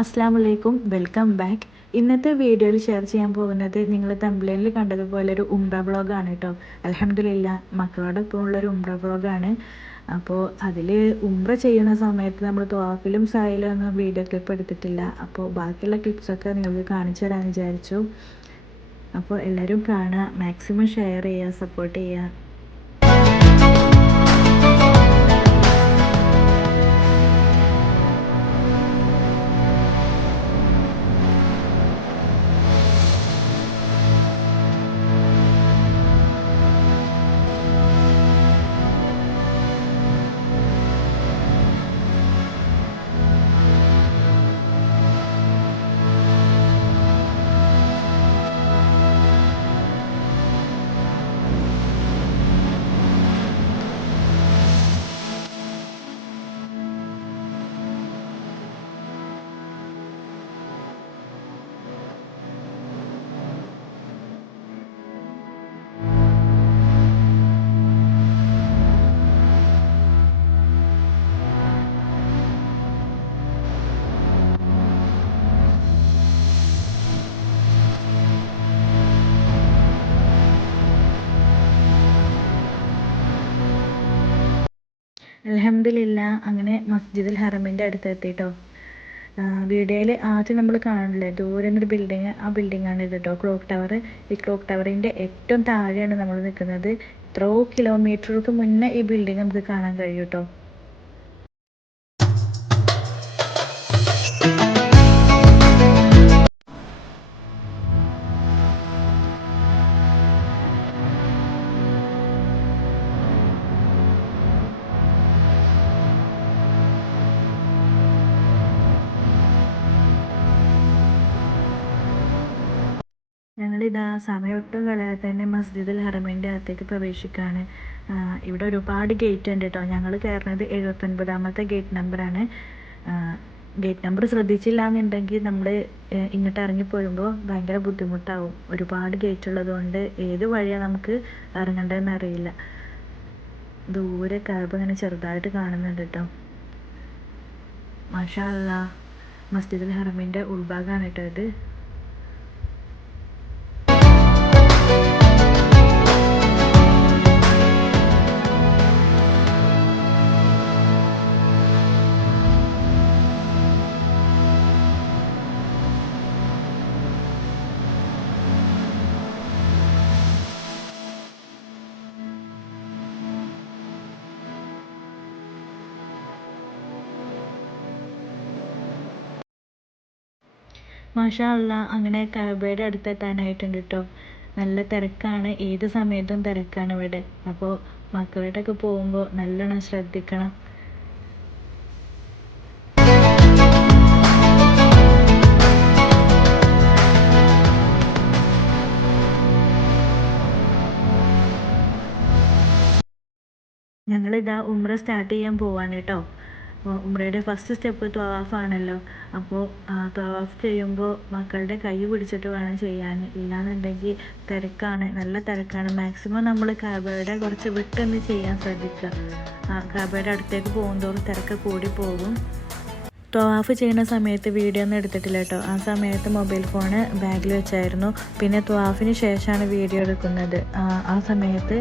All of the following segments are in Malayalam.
അസ്സലാമലൈക്കും, വെൽക്കം ബാക്ക്. ഇന്നത്തെ വീഡിയോയിൽ ഷെയർ ചെയ്യാൻ പോകുന്നത് നിങ്ങൾ തമ്പ്ലൈനിൽ കണ്ടതുപോലെ ഒരു ഉംറ വ്ളോഗാണ് കേട്ടോ. അൽഹംദുലില്ലാ മക്കളോടൊപ്പം ഉള്ളൊരു ഉംറ വ്ളോഗാണ്. അപ്പോൾ അതിൽ ഉംറ ചെയ്യുന്ന സമയത്ത് നമ്മൾ ത്വാഫിലും സായിലും ഒന്നും വീഡിയോ ക്ലിപ്പ് എടുത്തിട്ടില്ല. അപ്പോൾ ബാക്കിയുള്ള ക്ലിപ്സൊക്കെ നിങ്ങൾക്ക് കാണിച്ചു തരാൻ വിചാരിച്ചു. അപ്പോൾ എല്ലാവരും കാണുക, മാക്സിമം ഷെയർ ചെയ്യുക, സപ്പോർട്ട് ചെയ്യുക. അൽഹംദുലില്ലാ അങ്ങനെ മസ്ജിദുൽ ഹറമിൻ്റെ അടുത്ത് എത്തിട്ടോ. വീഡിയോയിൽ ആദ്യം നമ്മൾ കാണില്ലേ ദൂരെ ഒരു ബിൽഡിങ്, ആ ബിൽഡിങ്ങാണ് ഇത് കേട്ടോ, ക്ലോക്ക് ടവർ. ഈ ക്ലോക്ക് ടവറിൻ്റെ ഏറ്റവും താഴെയാണ് നമ്മൾ നിൽക്കുന്നത്. എത്രയോ കിലോമീറ്ററുകൾക്ക് മുന്നേ ഈ ബിൽഡിംഗ് നമുക്ക് കാണാൻ കഴിയും കേട്ടോ. ഞങ്ങളിതാ സമയമൊട്ടും കളയാതെ തന്നെ മസ്ജിദുൽ ഹറമിൻ്റെ അകത്തേക്ക് പ്രവേശിക്കുകയാണ്. ഇവിടെ ഒരുപാട് ഗേറ്റ് ഉണ്ട് കേട്ടോ. ഞങ്ങൾ കയറുന്നത് 79ാമത്തെ ഗേറ്റ് നമ്പറാണ്. ഗേറ്റ് നമ്പർ ശ്രദ്ധിച്ചില്ല എന്നുണ്ടെങ്കിൽ നമ്മൾ ഇങ്ങോട്ട് ഇറങ്ങിപ്പോരുമ്പോൾ ഭയങ്കര ബുദ്ധിമുട്ടാവും. ഒരുപാട് ഗേറ്റ് ഉള്ളതുകൊണ്ട് ഏത് വഴിയാണ് നമുക്ക് ഇറങ്ങേണ്ടതെന്ന് അറിയില്ല. ദൂരെ കഅബ ഇങ്ങനെ ചെറുതായിട്ട് കാണുന്നുണ്ട് കേട്ടോ. മാഷാ അല്ലാ, മസ്ജിദുൽ ഹറമിൻ്റെ ഉൾഭാഗമാണ് കേട്ടോ ഇത്. മാഷാ അല്ലാ, അങ്ങനെ കഅബയുടെ അടുത്തെത്താനായിട്ടുണ്ട് കേട്ടോ. നല്ല തിരക്കാണ്, ഏത് സമയത്തും തിരക്കാണ് ഇവിടെ. അപ്പോൾ മക്കളുടെയൊക്കെ പോകുമ്പോൾ നല്ലോണം ശ്രദ്ധിക്കണം. ഞങ്ങളിതാ ഉംറ സ്റ്റാർട്ട് ചെയ്യാൻ പോവാണ് കേട്ടോ. ഉംറയുടെ ഫസ്റ്റ് സ്റ്റെപ്പ് ത്വവാഫാണല്ലോ. അപ്പോൾ ത്വവാഫ് ചെയ്യുമ്പോൾ മക്കളുടെ കൈ പിടിച്ചിട്ട് വേണം ചെയ്യാൻ, ഇല്ലാന്നുണ്ടെങ്കിൽ തിരക്കാണ്, നല്ല തിരക്കാണ്. മാക്സിമം നമ്മൾ കഅബയുടെ കുറച്ച് വിട്ടൊന്ന് ചെയ്യാൻ ശ്രദ്ധിക്കുക. കഅബയുടെ അടുത്തേക്ക് പോകുന്തോറും തിരക്ക് കൂടി പോകും. ത്വവാഫ് ചെയ്യുന്ന സമയത്ത് വീഡിയോ ഒന്നും എടുത്തിട്ടില്ല കേട്ടോ. ആ സമയത്ത് മൊബൈൽ ഫോണ് ബാഗിൽ വെച്ചായിരുന്നു. പിന്നെ ത്വവാഫിന് ശേഷമാണ് വീഡിയോ എടുക്കുന്നത്. ആ സമയത്ത്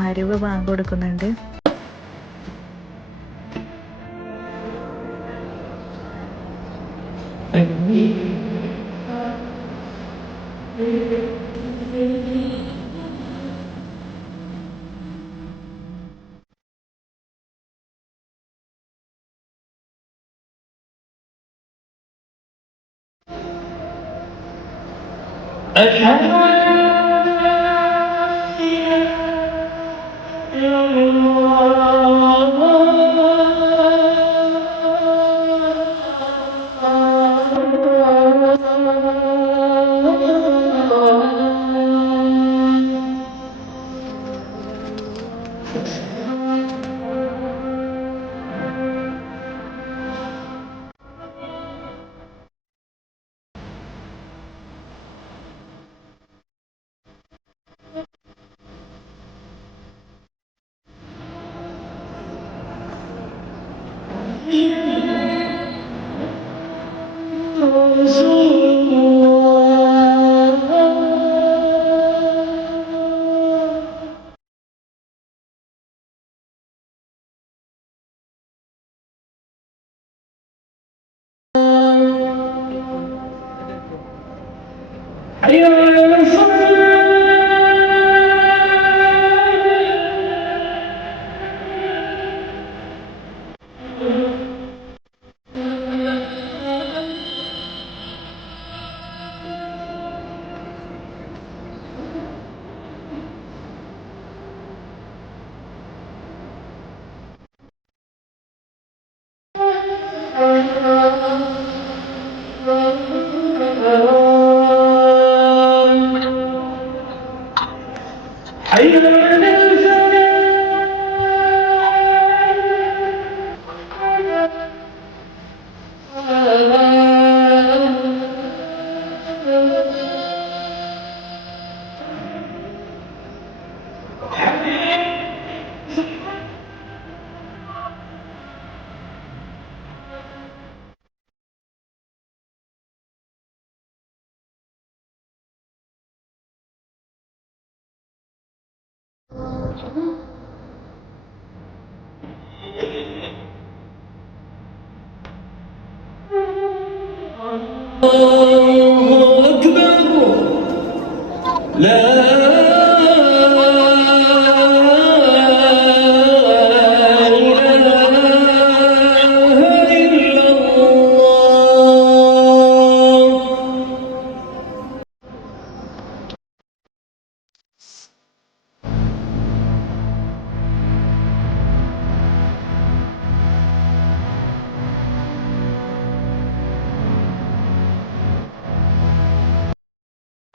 മഗ്‌രിബ് ബാങ്ക് കൊടുക്കുന്നുണ്ട്.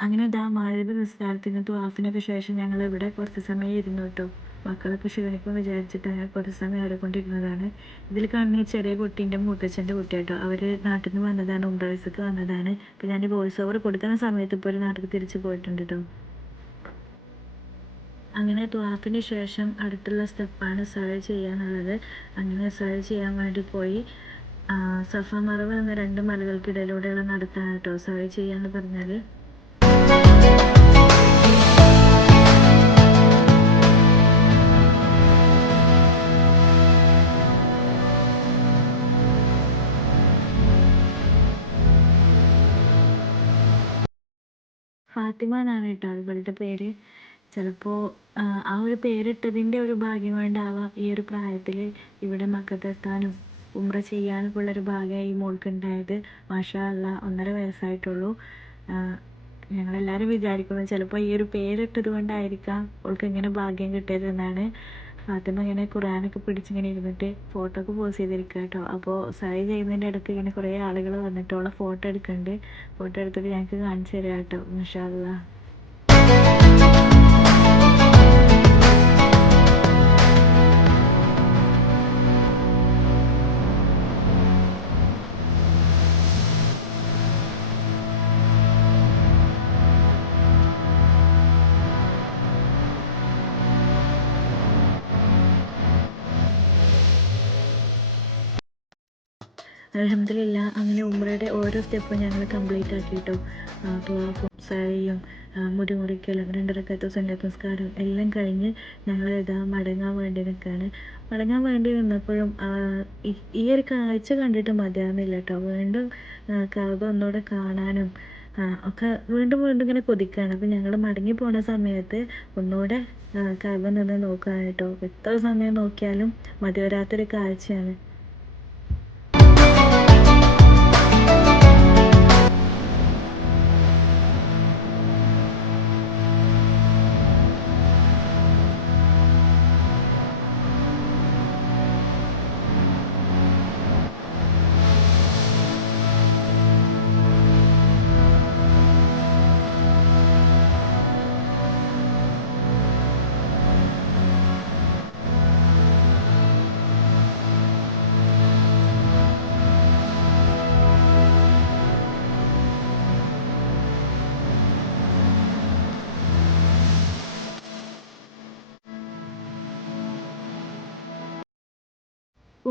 അങ്ങനെ ഇതാ മഗ്‌രിബ് നിസ്കാരത്തിനും ത്വാഫിനൊക്കെ ശേഷം ഞങ്ങൾ ഇവിടെ കുറച്ച് സമയം ഇരുന്നു കേട്ടോ. മക്കളൊക്കെ ക്ഷീണിക്കും വിചാരിച്ചിട്ട് അങ്ങനെ കുറച്ച് സമയം അവിടെ കൊണ്ടിരുന്നതാണ്. ഇതിൽ കാണുന്ന ചെറിയ കുട്ടീൻ്റെ മൂത്തച്ഛൻ്റെ കുട്ടിയാട്ടോ. അവർ നാട്ടിൽ നിന്ന് വന്നതാണ്, ഉംറ വിസക്ക് വന്നതാണ്. അപ്പോൾ ഞാൻ വോയിസ് ഓവർ കൊടുക്കുന്ന സമയത്ത് ഇപ്പോൾ ഒരു നാട്ടിൽ തിരിച്ച് പോയിട്ടുണ്ട് കേട്ടോ. അങ്ങനെ ത്വാഫിന് ശേഷം അടുത്തുള്ള സ്റ്റെപ്പാണ് സഅയ് ചെയ്യാനുള്ളത്. അങ്ങനെ സഅയ് ചെയ്യാൻ വേണ്ടി പോയി. സഫ മറവ എന്ന രണ്ട് മലകൾക്കിടയിലൂടെയുള്ള നടത്താണ് കേട്ടോ സഅയ് ചെയ്യാന്ന് പറഞ്ഞാൽ. ഫാത്തിമ എന്നാണ് കേട്ടോ ഇവളുടെ പേര്. ചിലപ്പോൾ ആ ഒരു പേരിട്ടതിൻ്റെ ഒരു ഭാഗ്യം കൊണ്ടാവാം ഈ ഒരു പ്രായത്തിൽ ഇവിടെ മക്കത്തെത്താനും ഉംറ ചെയ്യാനൊക്കെ ഉള്ളൊരു ഭാഗ്യം ഈ മോൾക്കുണ്ടായത്. മാഷാ അല്ലാ, 1.5 വയസ്സായിട്ടുള്ളൂ. ഞങ്ങളെല്ലാവരും വിചാരിക്കുന്നത് ചിലപ്പോൾ ഈ ഒരു പേരിട്ടത് കൊണ്ടായിരിക്കാം അവൾക്ക് ഇങ്ങനെ ഭാഗ്യം കിട്ടിയതെന്നാണ്. ഫാത്തിമ ഇങ്ങനെ ഖുർആനൊക്കെ പിടിച്ചിങ്ങനെ ഇരുന്നിട്ട് ഫോട്ടോ ഒക്കെ പോസ്റ്റ് ചെയ്തിരിക്കുക കേട്ടോ. അപ്പോൾ സഅയ് ചെയ്യുന്നതിൻ്റെ ഇടയ്ക്ക് ഇങ്ങനെ കുറേ ആളുകൾ വന്നിട്ട് അവളെ ഫോട്ടോ എടുക്കുന്നുണ്ട്. ഫോട്ടോ എടുത്തിട്ട് ഞങ്ങൾക്ക് കാണിച്ചു തരാം കേട്ടോ. മാഷാ അല്ലാ. അൽഹംദുലില്ലാ, അങ്ങനെ ഉംറയുടെ ഓരോ സ്റ്റെപ്പും ഞങ്ങൾ കംപ്ലീറ്റ് ആക്കി കേട്ടോ. ത്വാഫും സഅയും മുടി മുറിക്കലും 2 റക്അത്ത് സുന്നത്ത് നിസ്കാരവും എല്ലാം കഴിഞ്ഞ് ഞങ്ങൾ ഇതാ മടങ്ങാൻ വേണ്ടി നിൽക്കുകയാണ്. മടങ്ങാൻ വേണ്ടി നിന്നപ്പോഴും ഈ ഒരു കാഴ്ച കണ്ടിട്ട് മതിയാവുന്നില്ല കേട്ടോ. വീണ്ടും കഅബ ഒന്നുകൂടെ കാണാനും ഒക്കെ വീണ്ടും വീണ്ടും ഇങ്ങനെ കൊതിക്കുകയാണ്. അപ്പോൾ ഞങ്ങൾ മടങ്ങി പോണ സമയത്ത് ഒന്നുകൂടെ കഅബ നിന്ന് നോക്കുകയാണ് കേട്ടോ. എത്ര സമയം നോക്കിയാലും മതി വരാത്തൊരു കാഴ്ചയാണ്.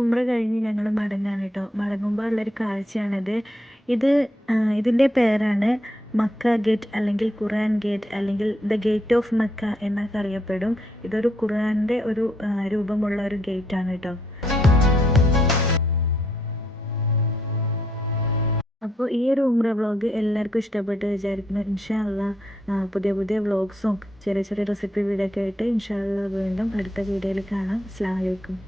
ഉംറ കഴിഞ്ഞ് ഞങ്ങൾ മടങ്ങാണ് കേട്ടോ. മടങ്ങുമ്പോൾ ഉള്ളൊരു കാഴ്ചയാണിത്. ഇത് ഇതിൻ്റെ പേരാണ് മക്ക ഗേറ്റ് അല്ലെങ്കിൽ ഖുർആൻ ഗേറ്റ് അല്ലെങ്കിൽ ദ ഗേറ്റ് ഓഫ് മക്ക എന്നൊക്കെ അറിയപ്പെടും. ഇതൊരു ഖുർആൻ്റെ ഒരു രൂപമുള്ള ഒരു ഗേറ്റാണ് കേട്ടോ. അപ്പോൾ ഈ ഒരു ഉംറ വ്ളോഗ് എല്ലാവർക്കും ഇഷ്ടപ്പെട്ട് വിചാരിക്കുന്നു. ഇൻഷാ അള്ളാ പുതിയ പുതിയ വ്ളോഗ്സും ചെറിയ ചെറിയ റെസിപ്പി വീഡിയോ ഒക്കെ ആയിട്ട് ഇൻഷാ അള്ളാ വീണ്ടും അടുത്ത വീഡിയോയിൽ കാണാം. അസ്സലാമു അലൈക്കും.